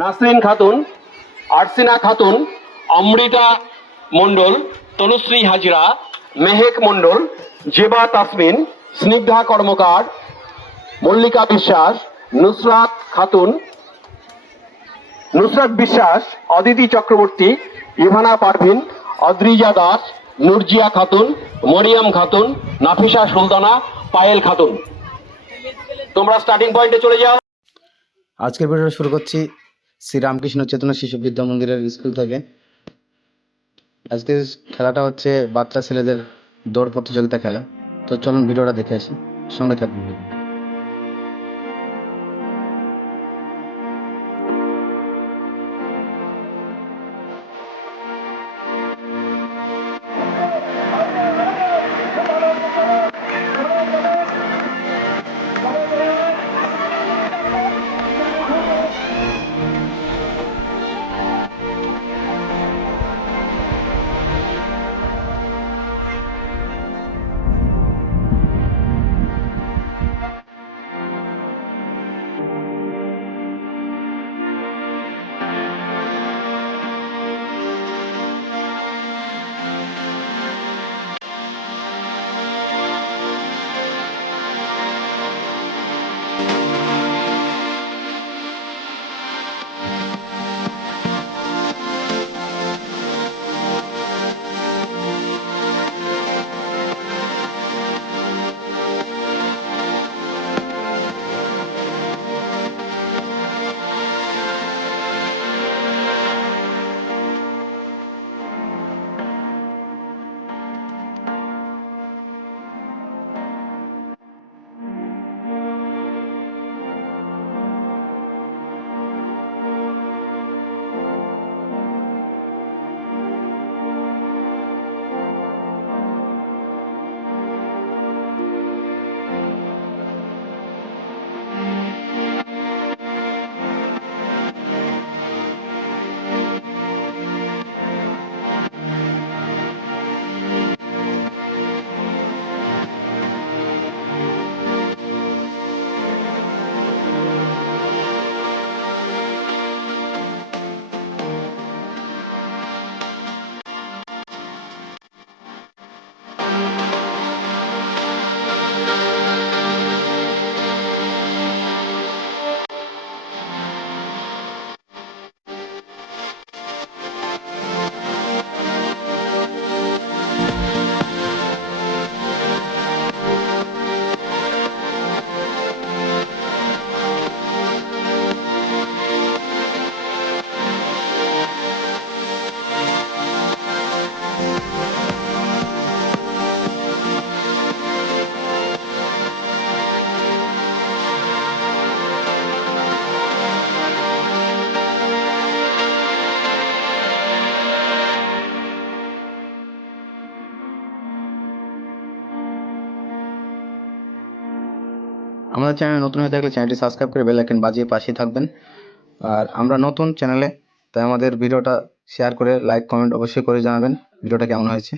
নাসরিন খাতুন, আরসিনা খাতুন, অমৃতা মণ্ডল, তনুশ্রী হাজরা, মেহেক মণ্ডল, জেবা তাসমিন, স্নিগ্ধা কর্মকার, মল্লিকা বিশ্বাস, নুসরাত খাতুন, নুসরাত বিশ্বাস, অদিতি চক্রবর্তী, ইভানা পারভিন, অদ্রিজা দাস, নুরজিয়া খাতুন, মরিয়ম খাতুন, নাফিসা সুলতানা, পায়েল খাতুন। তোমরা স্টার্টিং পয়েন্টে চলে যাও। আজকের ভিডিওটা শুরু করছি। শ্রী রামকৃষ্ণ চেতনা শিশু বিদ্যা মন্দিরের স্কুল থেকে। আজকে খেলাটা হচ্ছে বাচ্চা ছেলেদের দৌড় প্রতিযোগিতা খেলা। তো চলুন ভিডিওটা দেখে আসি। সঙ্গে থাকুন। আমাদের চ্যানেল নতুন হয়ে থাকলে চ্যানেলটি সাবস্ক্রাইব করে বেল আইকন বাজিয়ে পাশে থাকবেন। আর আমরা নতুন চ্যানেলে তাই আমাদের ভিডিওটা শেয়ার করে লাইক কমেন্ট অবশ্যই করে জানাবেন। ভিডিওটা কেমন হয়েছে?